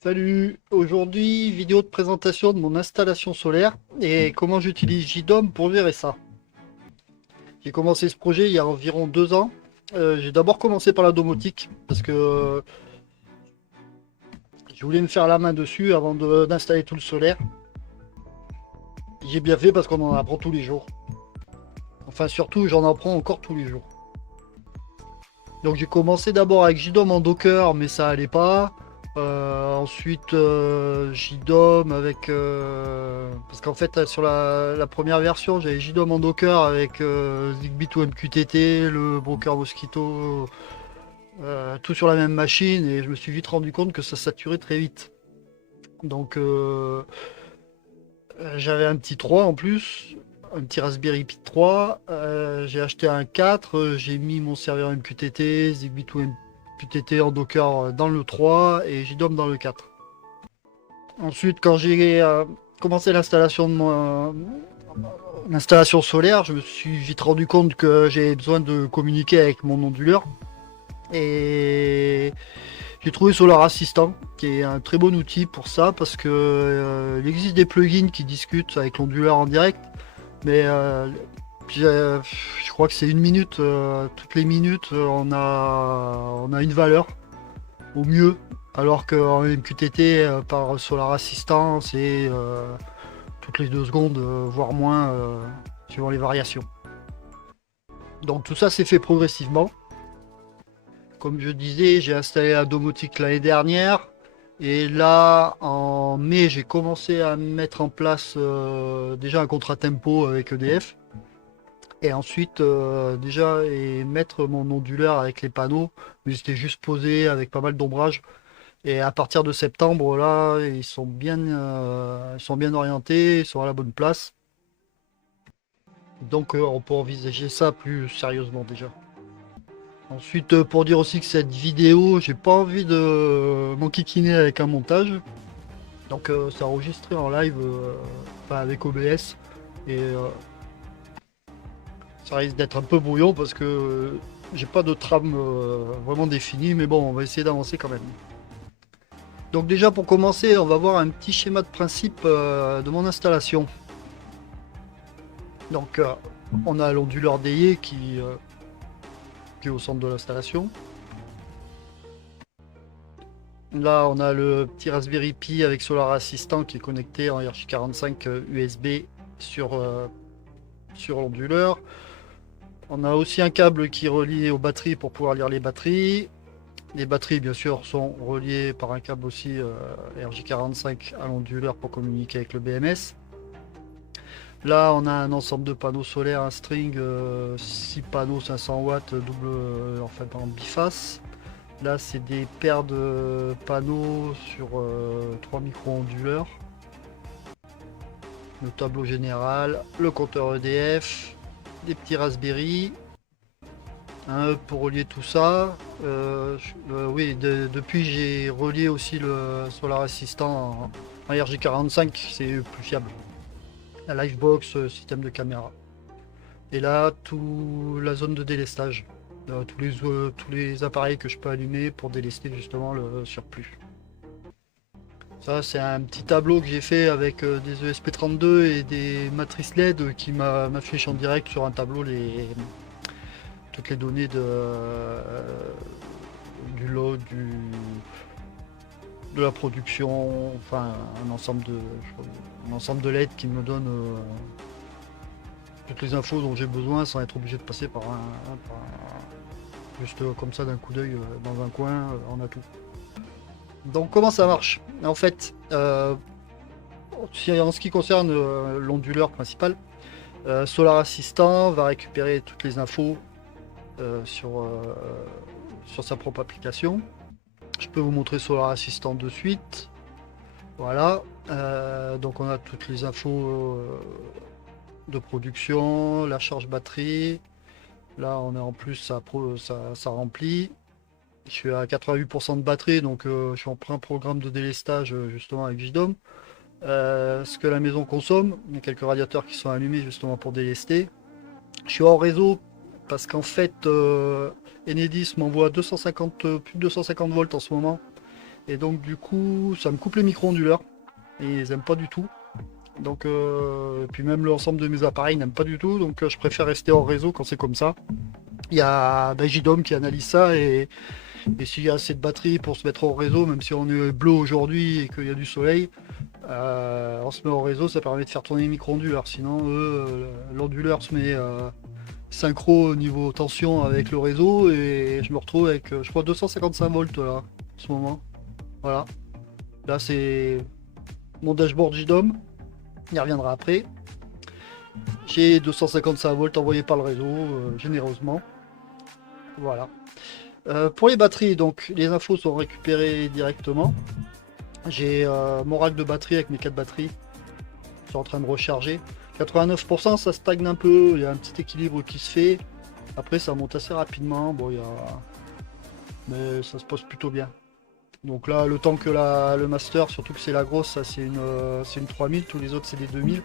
Salut, aujourd'hui vidéo de présentation de mon installation solaire et comment j'utilise JDOM pour gérer ça. J'ai commencé ce projet il y a environ 2 ans. J'ai d'abord commencé par la domotique parce que je voulais me faire la main dessus avant d'installer tout le solaire. J'ai bien fait parce qu'on en apprend tous les jours. Enfin surtout j'en apprends encore tous les jours. Donc j'ai commencé d'abord avec JDOM en Docker mais ça allait pas. Ensuite, JDOM avec... parce qu'en fait, sur la première version, j'avais JDOM en Docker avec Zigbee to MQTT, le broker Mosquito, tout sur la même machine, et je me suis vite rendu compte que ça saturait très vite. Donc, j'avais un petit 3 en plus, un petit Raspberry Pi 3. J'ai acheté un 4, j'ai mis mon serveur MQTT, Zigbee to MQTT en Docker dans le 3 et JDOM dans le 4. Ensuite, quand j'ai commencé l'installation de l'installation solaire, je me suis vite rendu compte que j'avais besoin de communiquer avec mon onduleur. Et j'ai trouvé Solar Assistant, qui est un très bon outil pour ça, parce que il existe des plugins qui discutent avec l'onduleur en direct, mais je crois que c'est une minute, toutes les minutes, on a une valeur au mieux, alors qu'en MQTT par Solar Assistant, c'est toutes les 2 secondes, voire moins, suivant les variations. Donc tout ça s'est fait progressivement. Comme je disais, j'ai installé la domotique l'année dernière. Et là, en mai, j'ai commencé à mettre en place déjà un contrat tempo avec EDF. Et ensuite, déjà, et mettre mon onduleur avec les panneaux. Mais c'était juste posé avec pas mal d'ombrage. Et à partir de septembre, là, ils sont bien orientés, ils sont à la bonne place. Donc on peut envisager ça plus sérieusement déjà. Ensuite, pour dire aussi que cette vidéo, j'ai pas envie de m'enquiquiner avec un montage. Donc c'est enregistré en live, enfin avec OBS. Et ça risque d'être un peu brouillon parce que j'ai pas de trame vraiment définie. Mais bon, on va essayer d'avancer quand même. Donc déjà pour commencer, on va voir un petit schéma de principe de mon installation. Donc on a l'onduleur déier qui est au centre de l'installation. Là, on a le petit Raspberry Pi avec Solar Assistant qui est connecté en RJ45 USB sur l'onduleur. On a aussi un câble qui est relié aux batteries pour pouvoir lire les batteries. Les batteries, bien sûr, sont reliées par un câble aussi RJ45 à l'onduleur pour communiquer avec le BMS. Là, on a un ensemble de panneaux solaires, un string, 6 panneaux 500 watts, double, enfin en biface. Là, c'est des paires de panneaux sur 3 micro-onduleurs. Le tableau général, le compteur EDF, des petits Raspberry. Pour relier tout ça. Oui, depuis, j'ai relié aussi le Solar Assistant en RJ45, c'est plus fiable. La Livebox, système de caméra. Et là, toute la zone de délestage. Tous les appareils que je peux allumer pour délester justement le surplus. Ça, c'est un petit tableau que j'ai fait avec des ESP32 et des matrices LED qui m'affiche en direct sur un tableau toutes les données du lot, de la production, enfin un ensemble de LED qui me donne toutes les infos dont j'ai besoin sans être obligé de passer juste comme ça d'un coup d'œil dans un coin, on a tout. Donc comment ça marche? En fait, en ce qui concerne l'onduleur principal, Solar Assistant va récupérer toutes les infos euh, sur, euh, sur sa propre application. Je peux vous montrer Solar Assistant de suite. Voilà. Donc on a toutes les infos de production, la charge batterie. Là on est en plus, ça remplit. Je suis à 88% de batterie, donc je suis en plein programme de délestage justement avec JDOM. Ce que la maison consomme, il y a quelques radiateurs qui sont allumés justement pour délester. Je suis hors réseau parce qu'en fait Enedis m'envoie 250, plus de 250 volts en ce moment. Et donc du coup, ça me coupe les micro-onduleurs. Et ils aiment pas du tout. Donc, puis même l'ensemble de mes appareils n'aiment pas du tout. Donc je préfère rester hors réseau quand c'est comme ça. Il y a JDOM qui analyse ça et s'il y a assez de batterie pour se mettre hors réseau, même si on est bleu aujourd'hui et qu'il y a du soleil, on se met hors réseau, ça permet de faire tourner les micro-onduleurs. Sinon, eux, l'onduleur se met synchro au niveau tension avec le réseau et je me retrouve avec, je crois, 255 volts là, en ce moment. Voilà. Là, c'est mon dashboard JDOM. Il y reviendra après. J'ai 255 volts envoyés par le réseau, généreusement. Voilà. Pour les batteries, donc les infos sont récupérées directement. J'ai mon rack de batterie avec mes 4 batteries. Je suis en train de recharger. 89%, ça stagne un peu. Il y a un petit équilibre qui se fait. Après, ça monte assez rapidement. Bon, mais ça se pose plutôt bien. Donc là, le temps que le master, surtout que c'est la grosse, ça c'est une 3000. Tous les autres, c'est des 2000.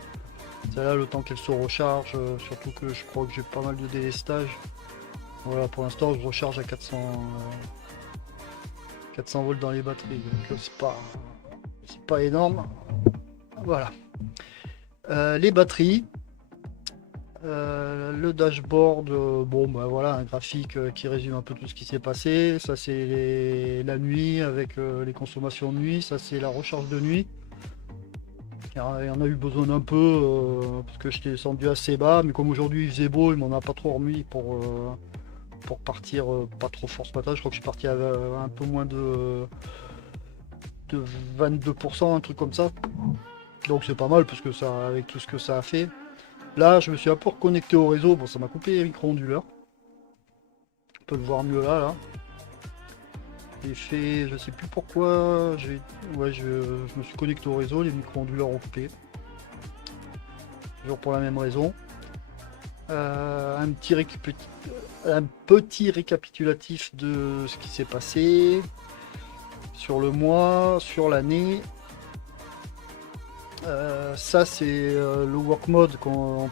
C'est là le temps qu'elle se recharge. Surtout que je crois que j'ai pas mal de délestage. Voilà, pour l'instant, je recharge à 400 volts dans les batteries, donc c'est pas énorme. Voilà. Les batteries, le dashboard, bon bah voilà, un graphique qui résume un peu tout ce qui s'est passé. Ça c'est la nuit avec les consommations de nuit, ça c'est la recharge de nuit. Il y en a eu besoin d'un peu parce que j'étais descendu assez bas, mais comme aujourd'hui il faisait beau, il m'en a pas trop remis pour partir pas trop fort ce matin. Je crois que je suis parti à un peu moins de 22%, un truc comme ça. Donc c'est pas mal parce que ça, avec tout ce que ça a fait. Là, je me suis un peu reconnecté au réseau. Bon, ça m'a coupé les micro-onduleurs. On peut le voir mieux là. J'ai fait, je sais plus pourquoi. Ouais, je me suis connecté au réseau. Les micro-onduleurs ont coupé. Toujours pour la même raison. Un petit récapitulatif de ce qui s'est passé sur le mois, sur l'année. Ça c'est le work mode dont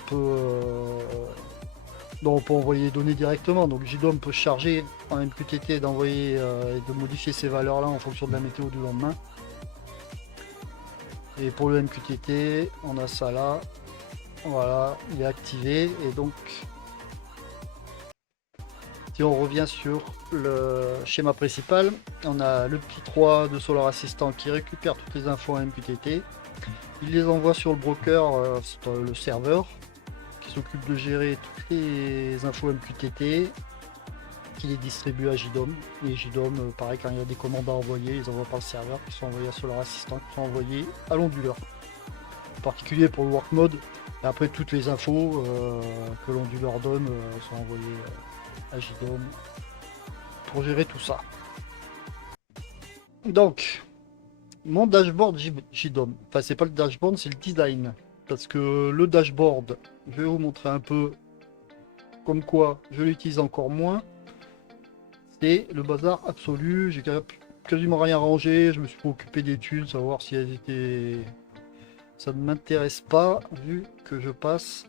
on peut envoyer les données directement. Donc JDOM peut charger en MQTT d'envoyer et de modifier ces valeurs là en fonction de la météo du lendemain. Et pour le MQTT, on a ça là. Voilà, il est activé et donc si on revient sur le schéma principal, on a le petit 3 de Solar Assistant qui récupère toutes les infos en MQTT. Il les envoie sur le broker, le serveur, qui s'occupe de gérer toutes les infos MQTT, qui les distribue à JDOM. Et JDOM, pareil, quand il y a des commandes à envoyer, ils envoient par le serveur, qui sont envoyés à Solar Assistant, qui sont envoyés à l'onduleur. En particulier pour le work mode, et après toutes les infos que l'onduleur donne sont envoyées à JDOM pour gérer tout ça. Donc, mon dashboard JDOM, enfin c'est pas le dashboard, c'est le design. Parce que le dashboard, je vais vous montrer un peu comme quoi je l'utilise encore moins. C'est le bazar absolu, j'ai quasiment rien rangé, je me suis occupé d'études, savoir si elles étaient... Ça ne m'intéresse pas vu que je passe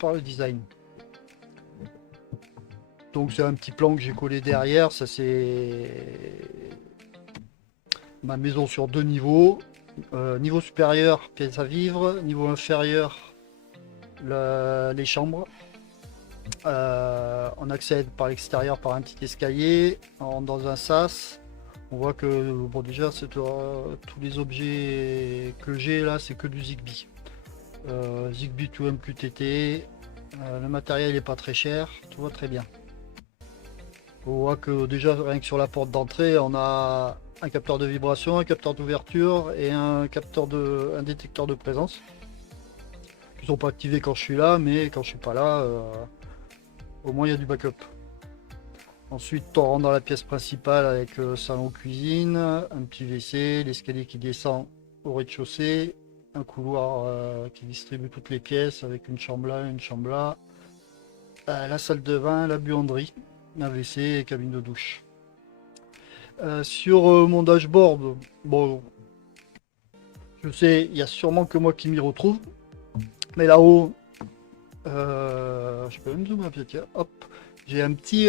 par le design. Donc c'est un petit plan que j'ai collé derrière, ça c'est ma maison sur 2 niveaux. Niveau supérieur, pièce à vivre. Niveau inférieur, les chambres. On accède par l'extérieur par un petit escalier. On rentre dans un sas. On voit que bon déjà tous les objets que j'ai là c'est que du Zigbee. Zigbee to MQTT. Le matériel est pas très cher, tout va très bien. On voit que déjà rien que sur la porte d'entrée on a un capteur de vibration, un capteur d'ouverture et un détecteur de présence qui sont pas activés quand je suis là, mais quand je suis pas là au moins il y a du backup. Ensuite on rentre dans la pièce principale avec salon cuisine, un petit WC, l'escalier qui descend au rez-de-chaussée, un couloir qui distribue toutes les pièces avec une chambre là, une chambre là, la salle de bain, la buanderie, un WC et cabine de douche. Sur mon dashboard, bon, je sais, il y a sûrement que moi qui m'y retrouve, mais là-haut, je peux même zoomer un peu, tiens, hop, j'ai un petit,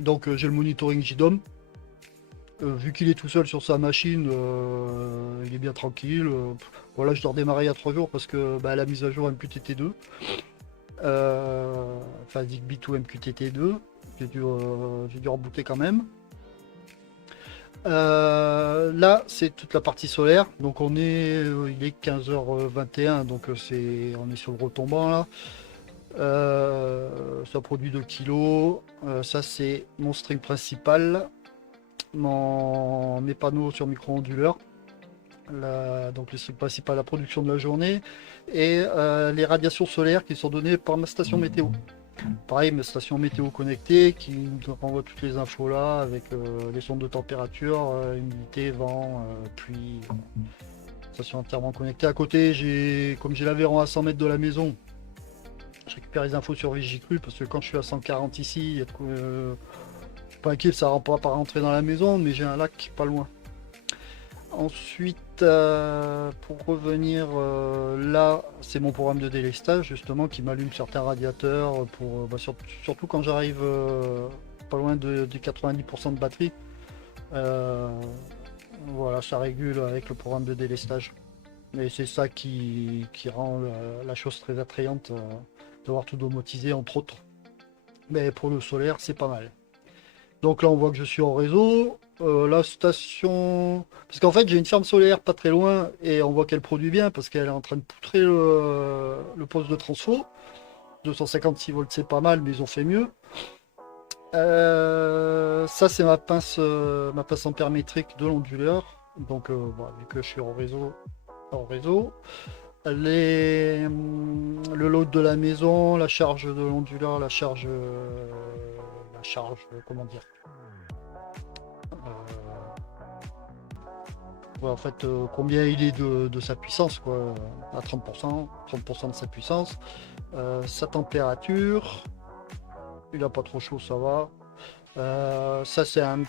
donc j'ai le monitoring JDOM, Vu qu'il est tout seul sur sa machine, il est bien tranquille. Voilà, je dois redémarrer il y a 3 jours parce que bah, la mise à jour MQTT2, enfin Zigbee to MQTT2, j'ai dû rebooter quand même. Là, c'est toute la partie solaire. Donc il est 15h21, donc on est sur le retombant là. Ça produit 2 kilos. Ça, c'est mon string principal. Mes panneaux sur micro-onduleur. Donc, le string principal, la production de la journée. Et les radiations solaires qui sont données par ma station météo. Pareil, ma station météo connectée qui nous renvoie toutes les infos là avec les sondes de température, humidité, vent, pluie. Station entièrement connectée. À côté, comme j'ai l'Aveyron à 100 mètres de la maison, je récupère les infos sur Vigicru parce que quand je suis à 140 ici, il y a je suis pas inquiet, ça ne rend pas par rentrer dans la maison, mais j'ai un lac pas loin. Ensuite, pour revenir là, c'est mon programme de délestage justement qui m'allume certains radiateurs surtout quand j'arrive pas loin du 90% de batterie. Euh, voilà, ça régule avec le programme de délestage. Et c'est ça qui rend la chose très attrayante d'avoir tout domotisé entre autres. Mais pour le solaire, c'est pas mal. Donc là, on voit que je suis en réseau. La station... Parce qu'en fait, j'ai une ferme solaire pas très loin et on voit qu'elle produit bien parce qu'elle est en train de poutrer le poste de transfo. 256 volts, c'est pas mal, mais ils ont fait mieux. Ça, c'est ma pince ampère-métrique de l'onduleur. Donc, voilà, vu que je suis en réseau, le load de la maison, la charge de l'onduleur, comment dire, ouais, en fait, combien il est de sa puissance, quoi, à 30% de sa puissance, sa température, il a pas trop chaud, ça va. Ça, c'est une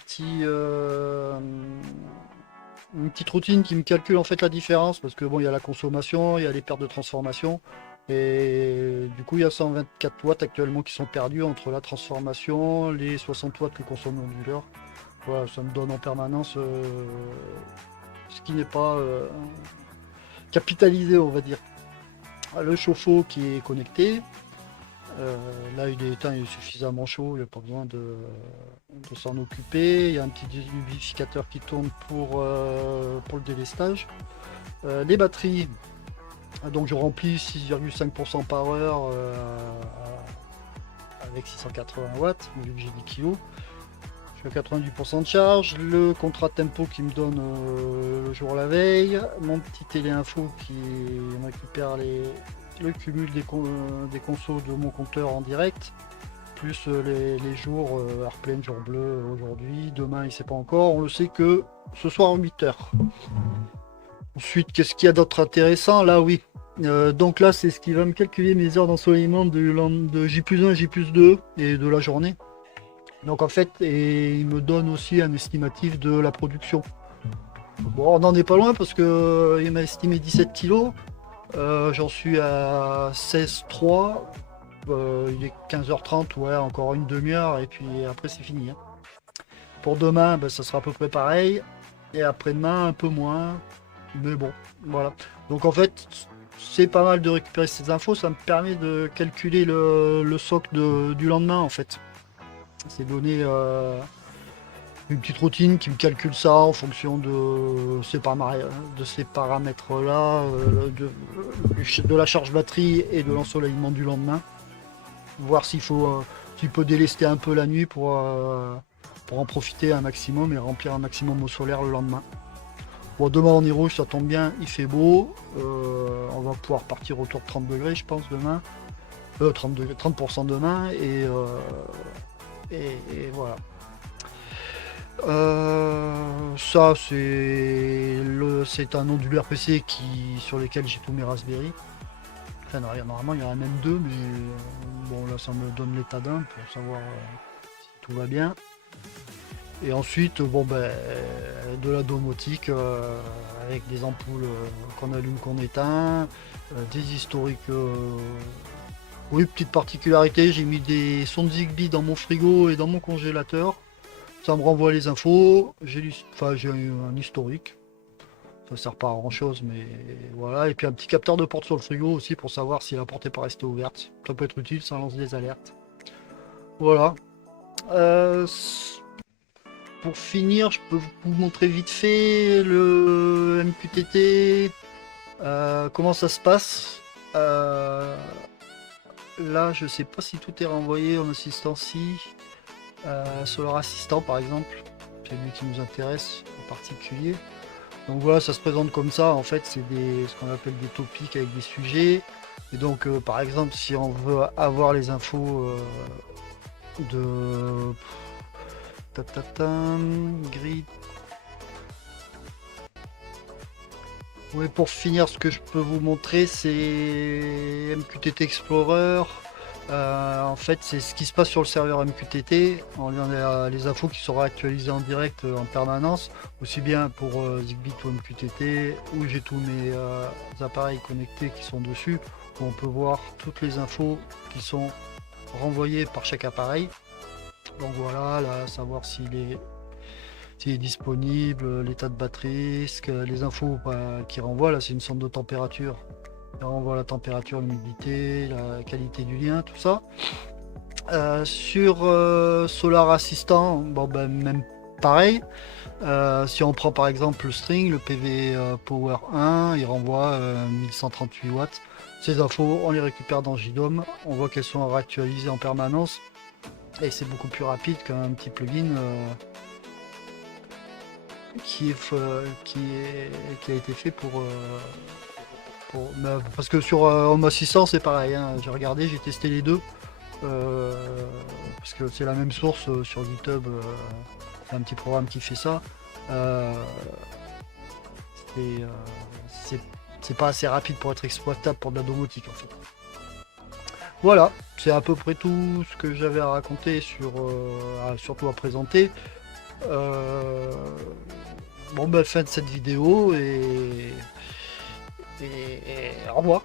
petite routine qui me calcule en fait la différence parce que bon, il y a la consommation, il y a les pertes de transformation et du coup il y a 124 watts actuellement qui sont perdus entre la transformation, les 60 watts que consomme l'onduleur. Voilà, ça me donne en permanence ce qui n'est pas capitalisé, on va dire. Le chauffe-eau qui est connecté. Là il est éteint, il est suffisamment chaud, il n'y a pas besoin de s'en occuper. Il y a un petit humidificateur qui tourne pour le délestage. Les batteries, donc je remplis 6,5% par heure avec 680 watts, vu que j'ai 10 kg. Je suis à 90% de charge. Le contrat tempo qui me donne le jour la veille. Mon petit téléinfo qui récupère le cumul des consos de mon compteur en direct, plus les jours, heure pleine, jour bleu, aujourd'hui, demain, il ne sait pas encore, on le sait que ce soir en 8h. Ensuite, qu'est-ce qu'il y a d'autre intéressant? Là, oui. Donc là, c'est ce qui va me calculer mes heures d'ensoleillement de J+1, J+2 et de la journée. Donc en fait, et il me donne aussi un estimatif de la production. Bon, on n'en est pas loin parce que il m'a estimé 17 kg. J'en suis à 16,3. Il est 15h30, ouais, encore une demi-heure et puis après c'est fini. Hein. Pour demain, ben, ça sera à peu près pareil. Et après-demain, un peu moins. Mais bon, voilà. Donc en fait, c'est pas mal de récupérer ces infos. Ça me permet de calculer le soc du lendemain en fait. C'est donner une petite routine qui me calcule ça en fonction de ces paramètres-là, de la charge batterie et de l'ensoleillement du lendemain. Voir s'il peut délester un peu la nuit pour en profiter un maximum et remplir un maximum au solaire le lendemain. Bon, demain on est rouge, ça tombe bien, il fait beau. On va pouvoir partir autour de 30 degrés, je pense, demain. 30% demain et voilà. Ça c'est un onduleur PC sur lequel j'ai tous mes Raspberry. Enfin, normalement il y en a même deux, mais bon là ça me donne l'état d'un pour savoir si tout va bien. Et ensuite bon ben de la domotique avec des ampoules qu'on allume, qu'on éteint, des historiques. Oui, petite particularité, j'ai mis des sondes Zigbee dans mon frigo et dans mon congélateur. Ça me renvoie les infos. J'ai eu un historique. Ça sert pas à grand chose, mais voilà. Et puis un petit capteur de porte sur le frigo aussi pour savoir si la porte n'est pas restée ouverte. Ça peut être utile, ça lance des alertes. Voilà. Euh, pour finir, je peux vous montrer vite fait le MQTT, comment ça se passe. Euh, Là, je sais pas si tout est renvoyé en assistance Solar Assistant par exemple. C'est lui qui nous intéresse en particulier. Donc voilà, ça se présente comme ça. En fait, c'est ce qu'on appelle des topics avec des sujets. Et donc, par exemple, si on veut avoir les infos de grid. Oui, pour finir, ce que je peux vous montrer, c'est MQTT Explorer. En fait, c'est ce qui se passe sur le serveur MQTT. On a les infos qui seront actualisées en direct en permanence, aussi bien pour Zigbee ou MQTT, où j'ai tous mes appareils connectés qui sont dessus, où on peut voir toutes les infos qui sont renvoyées par chaque appareil. Donc voilà, là, savoir s'il est disponible, l'état de batterie, les infos qui renvoient. Là, c'est une sonde de température. Elle renvoie la température, l'humidité, la qualité du lien, tout ça. Sur Solar Assistant, bon, ben, même pareil. Si on prend par exemple le string, le PV Power 1, il renvoie 1138 watts. Ces infos, on les récupère dans JDOM. On voit qu'elles sont réactualisées en permanence. Et c'est beaucoup plus rapide qu'un petit plugin qui a été fait parce que sur Home Assistant c'est pareil, hein. J'ai regardé, j'ai testé les deux, parce que c'est la même source sur GitHub, c'est un petit programme qui fait ça. Euh, c'est c'est pas assez rapide pour être exploitable pour de la domotique en fait. Voilà, c'est à peu près tout ce que j'avais à raconter surtout à présenter. Euh, Bon, bah, fin de cette vidéo et au revoir.